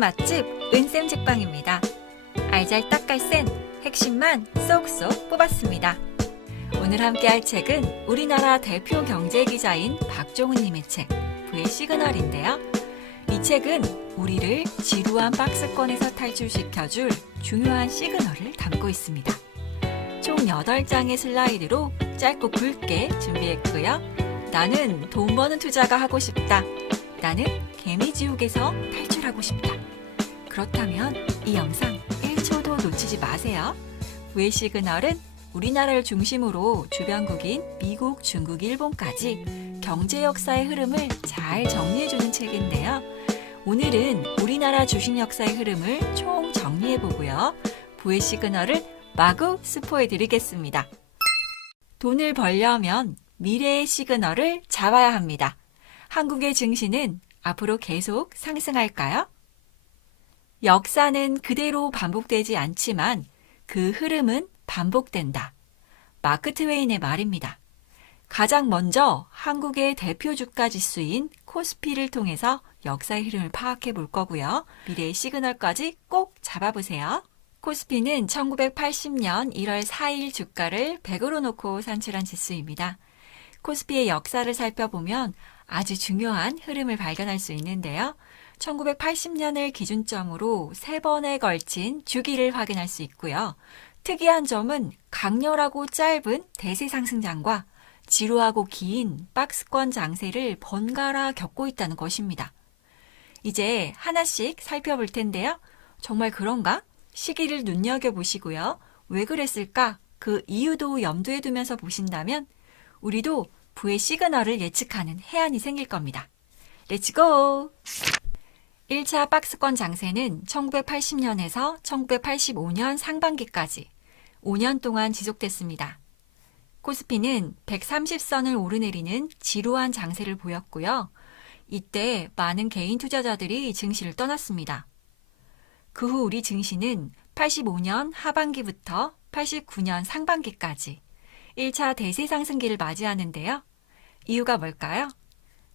맛집 은쌤 책방입니다. 알잘딱갈센 핵심만 쏙쏙 뽑았습니다. 오늘 함께할 책은 우리나라 대표 경제기자인 박종훈님의 책 부의 시그널인데요. 이 책은 우리를 지루한 박스권에서 탈출시켜줄 중요한 시그널을 담고 있습니다. 총 8장의 슬라이드로 짧고 굵게 준비했고요. 나는 돈 버는 투자가 하고 싶다. 나는 개미지옥에서 탈출하고 싶다. 그렇다면 이 영상 1초도 놓치지 마세요. 부의 시그널은 우리나라를 중심으로 주변국인 미국, 중국, 일본까지 경제 역사의 흐름을 잘 정리해주는 책인데요. 오늘은 우리나라 주식 역사의 흐름을 총 정리해보고요. 부의 시그널을 마구 스포해드리겠습니다. 돈을 벌려면 미래의 시그널을 잡아야 합니다. 한국의 증시는 앞으로 계속 상승할까요? 역사는 그대로 반복되지 않지만 그 흐름은 반복된다. 마크 트웨인의 말입니다. 가장 먼저 한국의 대표 주가 지수인 코스피를 통해서 역사의 흐름을 파악해 볼 거고요. 미래의 시그널까지 꼭 잡아보세요. 코스피는 1980년 1월 4일 주가를 100으로 놓고 산출한 지수입니다. 코스피의 역사를 살펴보면 아주 중요한 흐름을 발견할 수 있는데요. 1980년을 기준점으로 3번에 걸친 주기를 확인할 수 있고요. 특이한 점은 강렬하고 짧은 대세 상승장과 지루하고 긴 박스권 장세를 번갈아 겪고 있다는 것입니다. 이제 하나씩 살펴볼 텐데요. 정말 그런가? 시기를 눈여겨보시고요. 왜 그랬을까? 그 이유도 염두에 두면서 보신다면 우리도 부의 시그널을 예측하는 해안이 생길 겁니다. 렛츠고! 1차 박스권 장세는 1980년에서 1985년 상반기까지 5년 동안 지속됐습니다. 코스피는 130선을 오르내리는 지루한 장세를 보였고요. 이때 많은 개인 투자자들이 증시를 떠났습니다. 그 후 우리 증시는 85년 하반기부터 89년 상반기까지 1차 대세 상승기를 맞이하는데요. 이유가 뭘까요?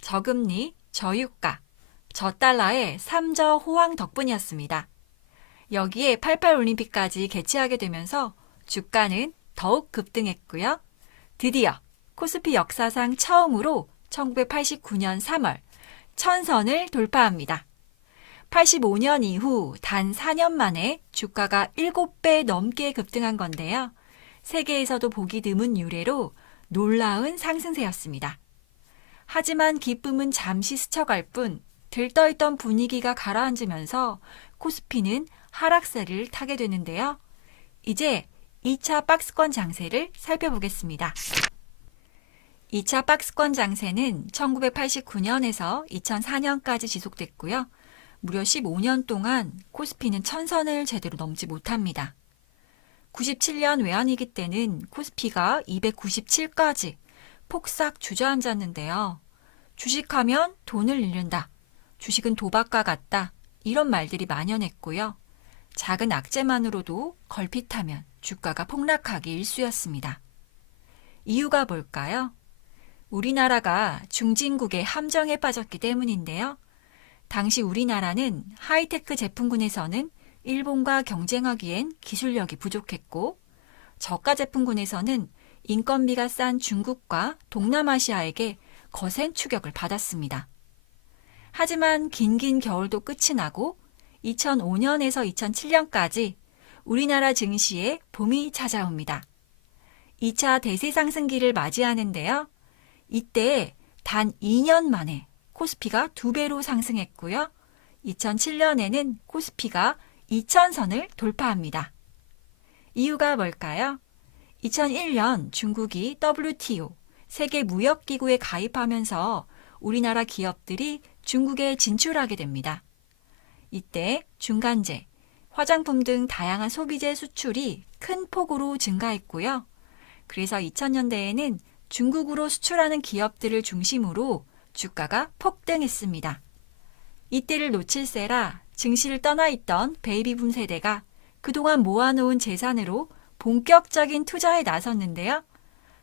저금리, 저유가, 저달러의 3저 호황 덕분이었습니다. 여기에 88 올림픽까지 개최하게 되면서 주가는 더욱 급등했고요. 드디어 코스피 역사상 처음으로 1989년 3월 1000선을 돌파합니다. 85년 이후 단 4년 만에 주가가 7배 넘게 급등한 건데요. 세계에서도 보기 드문 유래로 놀라운 상승세였습니다. 하지만 기쁨은 잠시 스쳐갈 뿐 들떠있던 분위기가 가라앉으면서 코스피는 하락세를 타게 되는데요. 이제 2차 박스권 장세를 살펴보겠습니다. 2차 박스권 장세는 1989년에서 2004년까지 지속됐고요. 무려 15년 동안 코스피는 1000선을 제대로 넘지 못합니다. 97년 외환위기 때는 코스피가 297까지 폭삭 주저앉았는데요. 주식하면 돈을 잃는다. 주식은 도박과 같다. 이런 말들이 만연했고요. 작은 악재만으로도 걸핏하면 주가가 폭락하기 일쑤였습니다. 이유가 뭘까요? 우리나라가 중진국의 함정에 빠졌기 때문인데요. 당시 우리나라는 하이테크 제품군에서는 일본과 경쟁하기엔 기술력이 부족했고 저가 제품군에서는 인건비가 싼 중국과 동남아시아에게 거센 추격을 받았습니다. 하지만 긴긴 겨울도 끝이 나고 2005년에서 2007년까지 우리나라 증시에 봄이 찾아옵니다. 2차 대세 상승기를 맞이하는데요. 이때 단 2년 만에 코스피가 2배로 상승했고요. 2007년에는 코스피가 2000선을 돌파합니다. 이유가 뭘까요? 2001년 중국이 WTO, 세계무역기구에 가입하면서 우리나라 기업들이 중국에 진출하게 됩니다. 이때 중간재, 화장품 등 다양한 소비재 수출이 큰 폭으로 증가했고요. 그래서 2000년대에는 중국으로 수출하는 기업들을 중심으로 주가가 폭등했습니다. 이때를 놓칠세라 증시를 떠나 있던 베이비붐 세대가 그동안 모아놓은 재산으로 본격적인 투자에 나섰는데요.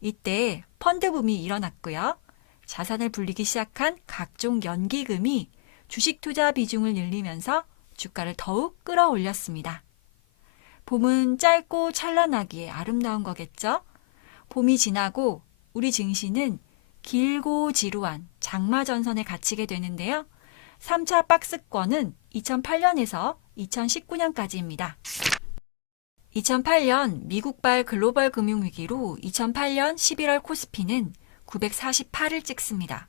이때 펀드붐이 일어났고요. 자산을 불리기 시작한 각종 연기금이 주식 투자 비중을 늘리면서 주가를 더욱 끌어올렸습니다. 봄은 짧고 찬란하기에 아름다운 거겠죠? 봄이 지나고 우리 증시는 길고 지루한 장마 전선에 갇히게 되는데요. 3차 박스권은 2008년에서 2019년까지입니다. 2008년 미국발 글로벌 금융위기로 2008년 11월 코스피는 948을 찍습니다.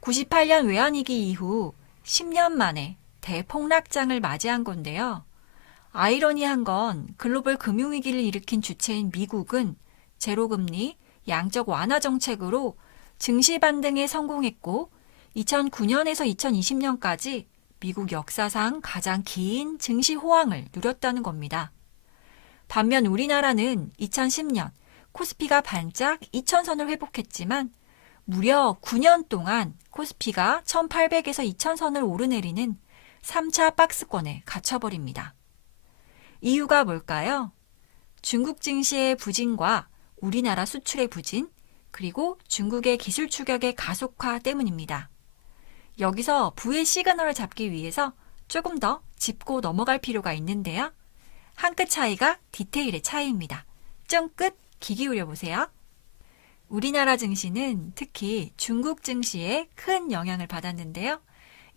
98년 외환위기 이후 10년 만에 대폭락장을 맞이한 건데요. 아이러니한 건 글로벌 금융위기를 일으킨 주체인 미국은 제로금리, 양적 완화 정책으로 증시 반등에 성공했고 2009년에서 2020년까지 미국 역사상 가장 긴 증시 호황을 누렸다는 겁니다. 반면 우리나라는 2010년 코스피가 반짝 2000선을 회복했지만 무려 9년 동안 코스피가 1800에서 2000선을 오르내리는 3차 박스권에 갇혀버립니다. 이유가 뭘까요? 중국 증시의 부진과 우리나라 수출의 부진, 그리고 중국의 기술 추격의 가속화 때문입니다. 여기서 부의 시그널을 잡기 위해서 조금 더 짚고 넘어갈 필요가 있는데요. 한 끗 차이가 디테일의 차이입니다. 쫑긋 귀 기울여 보세요. 우리나라 증시는 특히 중국 증시에 큰 영향을 받았는데요.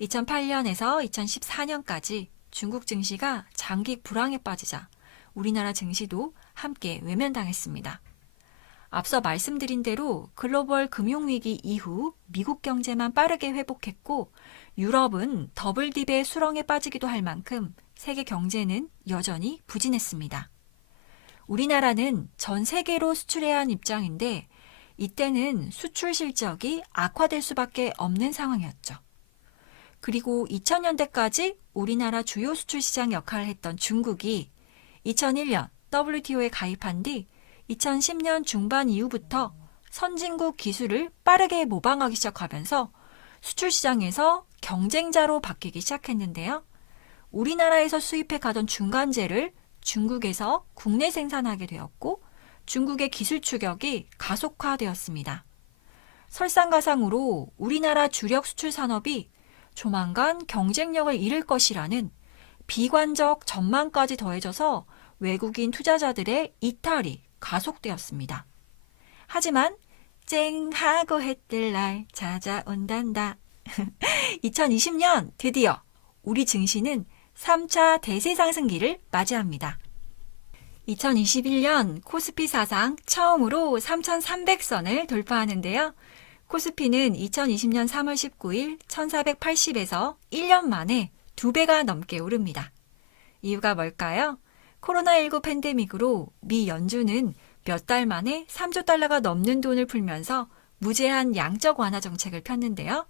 2008년에서 2014년까지 중국 증시가 장기 불황에 빠지자 우리나라 증시도 함께 외면당했습니다. 앞서 말씀드린 대로 글로벌 금융위기 이후 미국 경제만 빠르게 회복했고 유럽은 더블딥의 수렁에 빠지기도 할 만큼 세계 경제는 여전히 부진했습니다. 우리나라는 전 세계로 수출해야 하는 입장인데 이때는 수출 실적이 악화될 수밖에 없는 상황이었죠. 그리고 2000년대까지 우리나라 주요 수출 시장 역할을 했던 중국이 2001년 WTO에 가입한 뒤 2010년 중반 이후부터 선진국 기술을 빠르게 모방하기 시작하면서 수출 시장에서 경쟁자로 바뀌기 시작했는데요. 우리나라에서 수입해 가던 중간재를 중국에서 국내 생산하게 되었고 중국의 기술 추격이 가속화되었습니다. 설상가상으로 우리나라 주력 수출 산업이 조만간 경쟁력을 잃을 것이라는 비관적 전망까지 더해져서 외국인 투자자들의 이탈이 가속되었습니다. 하지만 쨍하고 해뜰 날 찾아온단다. 2020년 드디어 우리 증시는 3차 대세 상승기를 맞이합니다. 2021년 코스피 사상 처음으로 3,300선을 돌파하는데요. 코스피는 2020년 3월 19일 1,480에서 1년 만에 2배가 넘게 오릅니다. 이유가 뭘까요? 코로나19 팬데믹으로 미 연준은 몇 달 만에 3조 달러가 넘는 돈을 풀면서 무제한 양적 완화 정책을 폈는데요.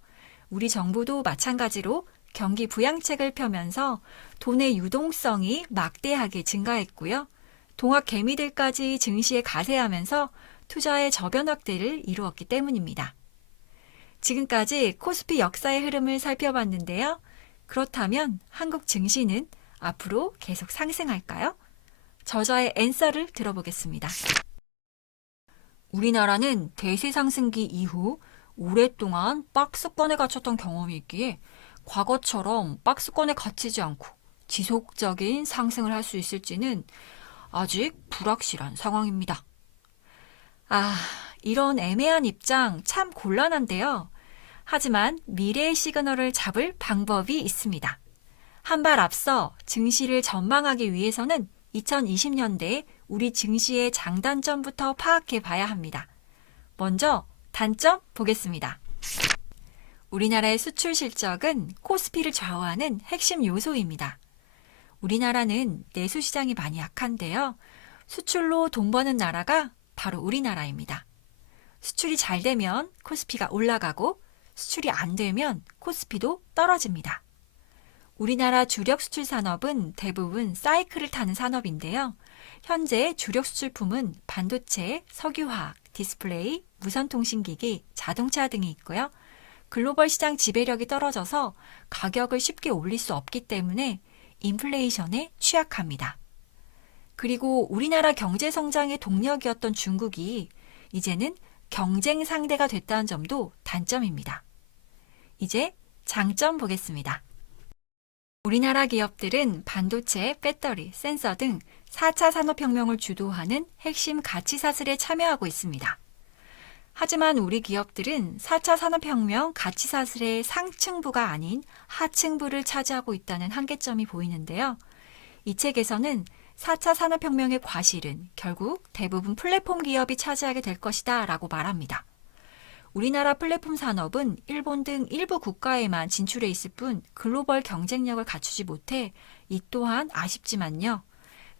우리 정부도 마찬가지로 경기 부양책을 펴면서 돈의 유동성이 막대하게 증가했고요. 동학 개미들까지 증시에 가세하면서 투자의 저변 확대를 이루었기 때문입니다. 지금까지 코스피 역사의 흐름을 살펴봤는데요. 그렇다면 한국 증시는 앞으로 계속 상승할까요? 저자의 앤서를 들어보겠습니다. 우리나라는 대세 상승기 이후 오랫동안 박스권에 갇혔던 경험이 있기에 과거처럼 박스권에 갇히지 않고 지속적인 상승을 할 수 있을지는 아직 불확실한 상황입니다. 이런 애매한 입장 참 곤란한데요. 하지만 미래의 시그널을 잡을 방법이 있습니다. 한 발 앞서 증시를 전망하기 위해서는 2020년대 우리 증시의 장단점부터 파악해 봐야 합니다. 먼저 단점 보겠습니다. 우리나라의 수출 실적은 코스피를 좌우하는 핵심 요소입니다. 우리나라는 내수 시장이 많이 약한데요. 수출로 돈 버는 나라가 바로 우리나라입니다. 수출이 잘 되면 코스피가 올라가고 수출이 안 되면 코스피도 떨어집니다. 우리나라 주력 수출 산업은 대부분 사이클을 타는 산업인데요. 현재 주력 수출품은 반도체, 석유화학, 디스플레이, 무선통신기기, 자동차 등이 있고요. 글로벌 시장 지배력이 떨어져서 가격을 쉽게 올릴 수 없기 때문에 인플레이션에 취약합니다. 그리고 우리나라 경제 성장의 동력이었던 중국이 이제는 경쟁 상대가 됐다는 점도 단점입니다. 이제 장점 보겠습니다. 우리나라 기업들은 반도체, 배터리, 센서 등 4차 산업혁명을 주도하는 핵심 가치사슬에 참여하고 있습니다. 하지만 우리 기업들은 4차 산업혁명 가치사슬의 상층부가 아닌 하층부를 차지하고 있다는 한계점이 보이는데요. 이 책에서는 4차 산업혁명의 과실은 결국 대부분 플랫폼 기업이 차지하게 될 것이다 라고 말합니다. 우리나라 플랫폼 산업은 일본 등 일부 국가에만 진출해 있을 뿐 글로벌 경쟁력을 갖추지 못해 이 또한 아쉽지만요.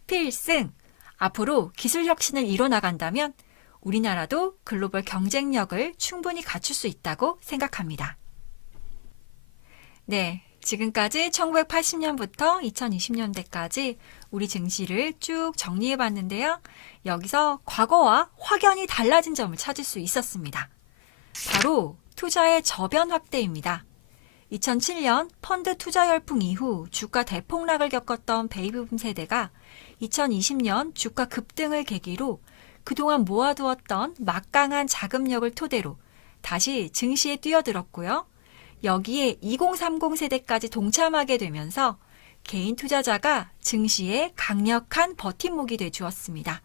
필승! 앞으로 기술 혁신을 이뤄나간다면 우리나라도 글로벌 경쟁력을 충분히 갖출 수 있다고 생각합니다. 네, 지금까지 1980년부터 2020년대까지 우리 증시를 쭉 정리해 봤는데요. 여기서 과거와 확연히 달라진 점을 찾을 수 있었습니다. 바로 투자의 저변 확대입니다. 2007년 펀드 투자 열풍 이후 주가 대폭락을 겪었던 베이비붐 세대가 2020년 주가 급등을 계기로 그동안 모아두었던 막강한 자금력을 토대로 다시 증시에 뛰어들었고요. 여기에 2030 세대까지 동참하게 되면서 개인 투자자가 증시에 강력한 버팀목이 돼 주었습니다.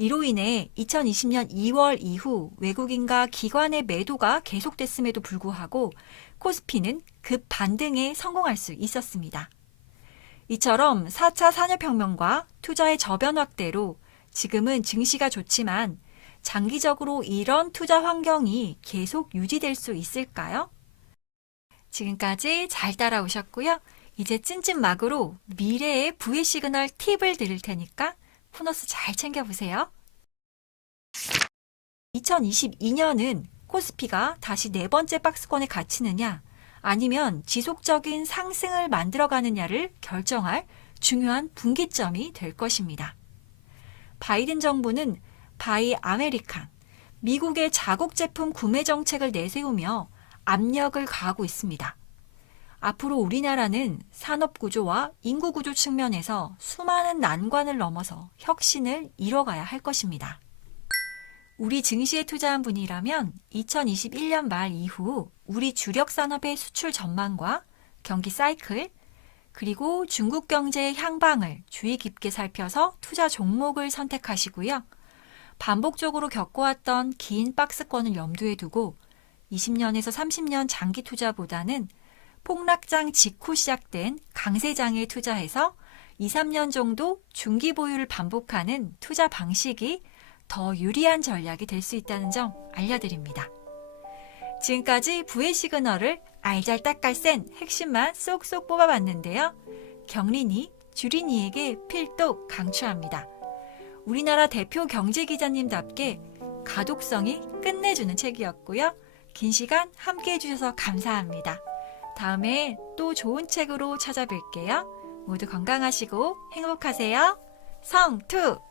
이로 인해 2020년 2월 이후 외국인과 기관의 매도가 계속됐음에도 불구하고 코스피는 급 반등에 성공할 수 있었습니다. 이처럼 4차 산업혁명과 투자의 저변 확대로 지금은 증시가 좋지만 장기적으로 이런 투자 환경이 계속 유지될 수 있을까요? 지금까지 잘 따라오셨고요. 이제 찐찐막으로 미래의 부의 시그널 팁을 드릴 테니까 보너스 잘 챙겨보세요. 2022년은 코스피가 다시 네 번째 박스권에 갇히느냐 아니면 지속적인 상승을 만들어가느냐를 결정할 중요한 분기점이 될 것입니다. 바이든 정부는 바이 아메리칸, 미국의 자국 제품 구매 정책을 내세우며 압력을 가하고 있습니다. 앞으로 우리나라는 산업구조와 인구구조 측면에서 수많은 난관을 넘어서 혁신을 이뤄가야 할 것입니다. 우리 증시에 투자한 분이라면 2021년 말 이후 우리 주력 산업의 수출 전망과 경기 사이클, 그리고 중국 경제의 향방을 주의 깊게 살펴서 투자 종목을 선택하시고요. 반복적으로 겪어왔던 긴 박스권을 염두에 두고 20년에서 30년 장기 투자보다는 폭락장 직후 시작된 강세장에 투자해서 2, 3년 정도 중기 보유를 반복하는 투자 방식이 더 유리한 전략이 될 수 있다는 점 알려드립니다. 지금까지 부의 시그널을 알잘딱깔센 핵심만 쏙쏙 뽑아봤는데요. 경린이, 주린이에게 필독 강추합니다. 우리나라 대표 경제기자님답게 가독성이 끝내주는 책이었고요. 긴 시간 함께 해주셔서 감사합니다. 다음에 또 좋은 책으로 찾아뵐게요. 모두 건강하시고 행복하세요. 성투!